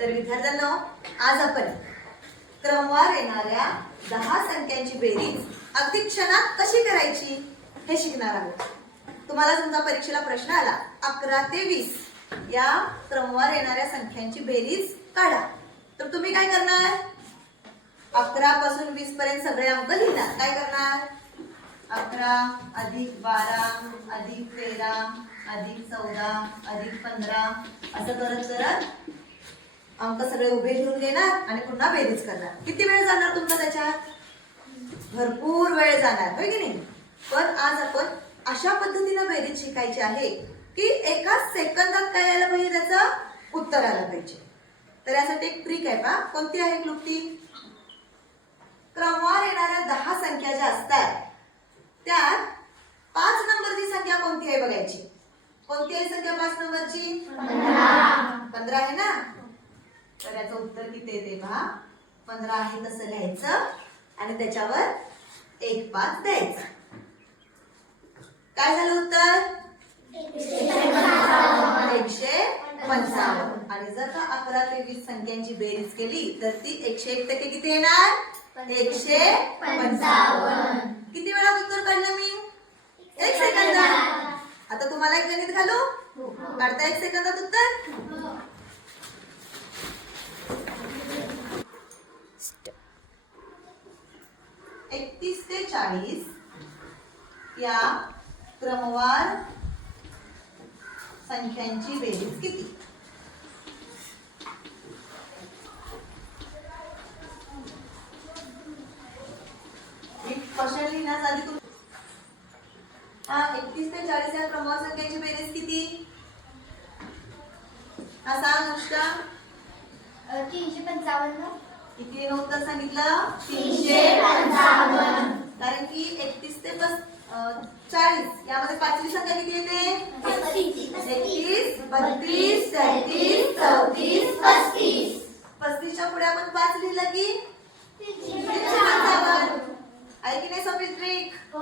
तर विद्यार्थ्यांना आज आपण क्रमवार येणाऱ्या दहा संख्यांची बेरीज अगदी क्षणात कशी करायची हे शिकणार आहोत. तुम्हाला समजा परीक्षेला प्रश्न आला अकरा ते वीस या क्रमवार येणाऱ्या संख्यांची बेरीज काढा. तर तुम्ही काय करणार? अकरा पासून वीस पर्यंत सगळे अंक लिहिणार. काय करणार? अकरा अधिक बारा अधिक तेरा अधिक चौदा अधिक पंधरा असं करत करत अंक सगळे उभे ठेवून घेणार आणि पुन्हा बेरीज करणार. किती वेळ जाणार तुमचा त्याच्यात भरपूर वेळ जाणार होय की नाही? पण आज आपण अशा पद्धतीनं बेरीज शिकायची आहे की एका सेकंदात काय यायला पाहिजे त्याचं? उत्तर आलं पाहिजे. तर यासाठी एक ट्रिक आहे का कोणती आहे क्लुप्ती? क्रमवार येणाऱ्या दहा संख्या ज्या असतात त्यात पाच नंबरची संख्या कोणती आहे बघायची? कोणती आहे संख्या पाच नंबरची? पंधरा आहे ना? तर याचं उत्तर किती येते पहा. पंधरा आहे तसं लिहायचं. आणि त्याच्यावर एक पाच द्यायचा. काय झालं उत्तर? एकशे पंचावन्न. आणि जर का अकरा ते वीस संख्यांची बेरीज केली तर ती एकशे एक टक्के किती येणार? एकशे पंचावन्न. किती वेळा उत्तर काढलं मी? एक सेकंदात. आता तुम्हाला एक गणित घालू? काढता एक सेकंदात उत्तर? एकतीस ते चाळीस या क्रमवार संख्यांची बेरीज किती? क्वेश्चन लिहिण्यास आधी तुम्ही हा एकतीस ते चाळीस या क्रमवार संख्यांची बेरीज किती? हा सांग तीनशे पंचावन्न. किती नव्हतं सांगितलं तीनशे पंचावन्न. कारण की एकतीस ते पस चाळीस. यामध्ये पाचवी संख्या किती येते? एकतीस बत्तीस तेहतीस चौतीस पस्तीस. पस्तीसच्या पुढे आपण पाच लिहिलं की? आहे की नाही सोपी ट्रिक हो.